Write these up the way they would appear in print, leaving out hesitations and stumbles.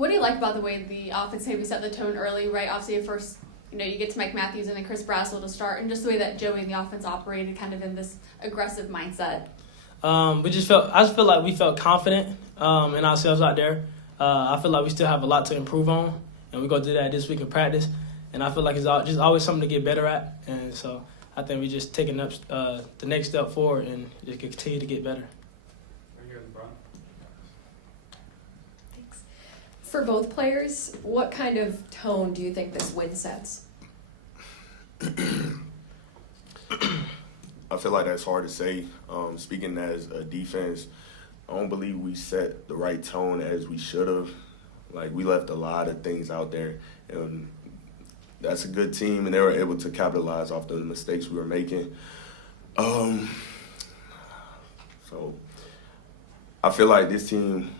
What do you like about the way the offense maybe set the tone early, right? Obviously, at first, you get to Mike Matthews and then Chris Brassel to start, and just the way that Joey and the offense operated kind of in this aggressive mindset. I just feel like we felt confident in ourselves out there. I feel like we still have a lot to improve on, and we're going to do that this week in practice. And I feel like it's just always something to get better at. And so I think we're just taking up the next step forward and just continue to get better. Thanks. For both players, what kind of tone do you think this win sets? I feel like that's hard to say. Speaking as a defense, I don't believe we set the right tone as we should have. Like, we left a lot of things out there, and that's a good team, and they were able to capitalize off the mistakes we were making. So I feel like this team,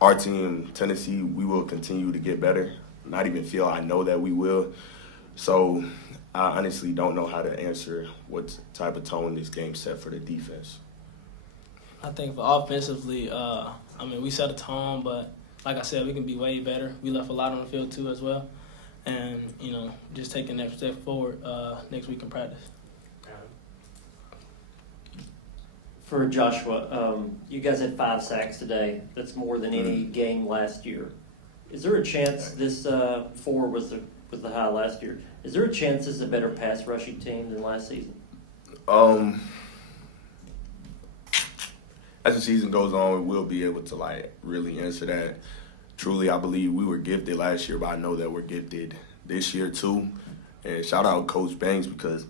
our team, Tennessee, we will continue to get better. I know that we will. So I honestly don't know how to answer what type of tone this game set for the defense. I think for offensively, we set a tone, but like I said, we can be way better. We left a lot on the field too as well. And, just taking that step forward next week in practice. For Joshua, you guys had 5 sacks today. That's more than any game last year. Is there a chance this 4 was the high last year? Is there a chance this is a better pass rushing team than last season? As the season goes on, we'll be able to really answer that. Truly, I believe we were gifted last year, but I know that we're gifted this year too. And shout out Coach Banks because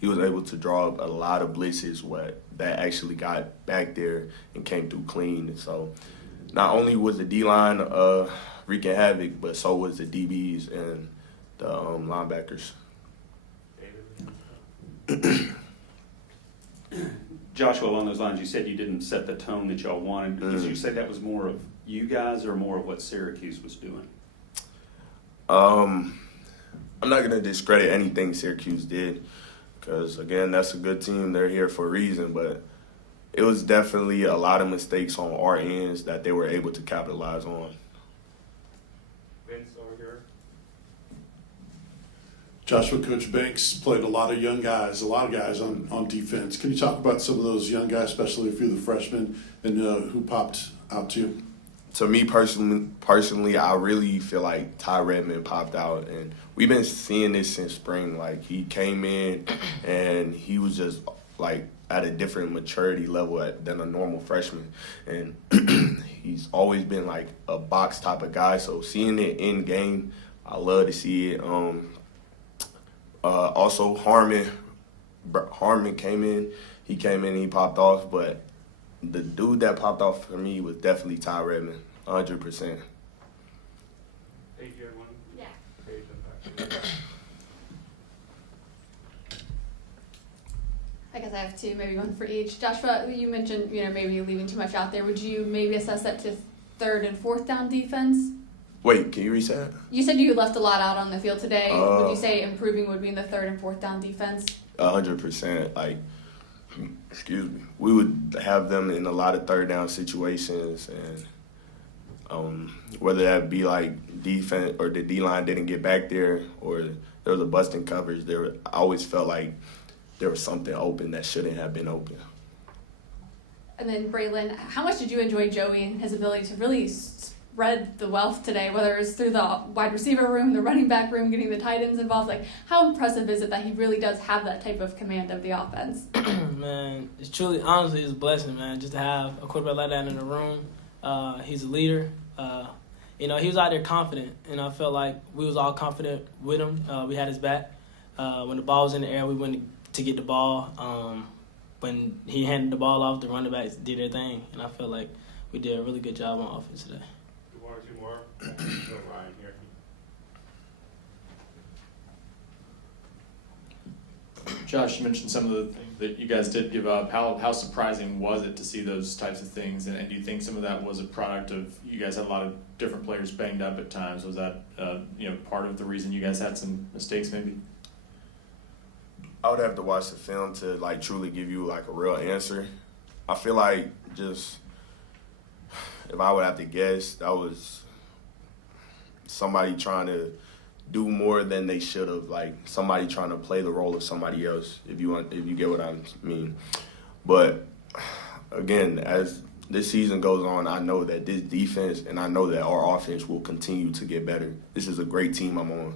he was able to draw up a lot of blitzes that actually got back there and came through clean. So not only was the D-line wreaking havoc, but so was the DBs and the linebackers. Joshua, along those lines, you said you didn't set the tone that y'all wanted. Did you say that was more of you guys or more of what Syracuse was doing? I'm not going to discredit anything Syracuse did because, again, that's a good team. They're here for a reason, but it was definitely a lot of mistakes on our ends that they were able to capitalize on. Vince over here. Joshua, Coach Banks played a lot of guys on defense. Can you talk about some of those young guys, especially a few of the freshmen, and who popped out to you? To me personally, I really feel like Ty Redmond popped out, and we've been seeing this since spring. Like, he came in and he was just at a different maturity level than a normal freshman, and he's always been a box type of guy. So seeing it in game, I love to see it. Also, Harmon came in. He came in and he popped off, but the dude that popped off for me was definitely Ty Redmond, 100%. Hey, you had one? Yeah. I guess I have 2, maybe one for each. Joshua, you mentioned, maybe leaving too much out there. Would you maybe assess that to 3rd and 4th down defense? Wait, can you reset? You said you left a lot out on the field today. Would you say improving would be in the 3rd and 4th down defense? 100%. Excuse me. We would have them in a lot of 3rd down situations, and whether that be defense or the D-line didn't get back there or there was a busting coverage, I always felt like there was something open that shouldn't have been open. And then, Braylon, how much did you enjoy Joey and his ability to really spread the wealth today, whether it's through the wide receiver room, the running back room, getting the tight ends involved? How impressive is it that he really does have that type of command of the offense? Man, honestly, it's a blessing, man, just to have a quarterback like that in the room. He's a leader. He was out there confident, and I felt like we was all confident with him. We had his back. When the ball was in the air, we went to get the ball. When he handed the ball off, the running backs did their thing, and I felt like we did a really good job on offense today. 1 or 2 more. Ryan here. Josh, you mentioned some of the things that you guys did give up. How surprising was it to see those types of things? And do you think some of that was a product of you guys had a lot of different players banged up at times? Was that part of the reason you guys had some mistakes maybe? I would have to watch the film to truly give you a real answer. I feel like just if I would have to guess, that was somebody trying to do more than they should have, like somebody trying to play the role of somebody else, if you get what I mean. But again, as this season goes on, I know that this defense and I know that our offense will continue to get better. This is a great team I'm on.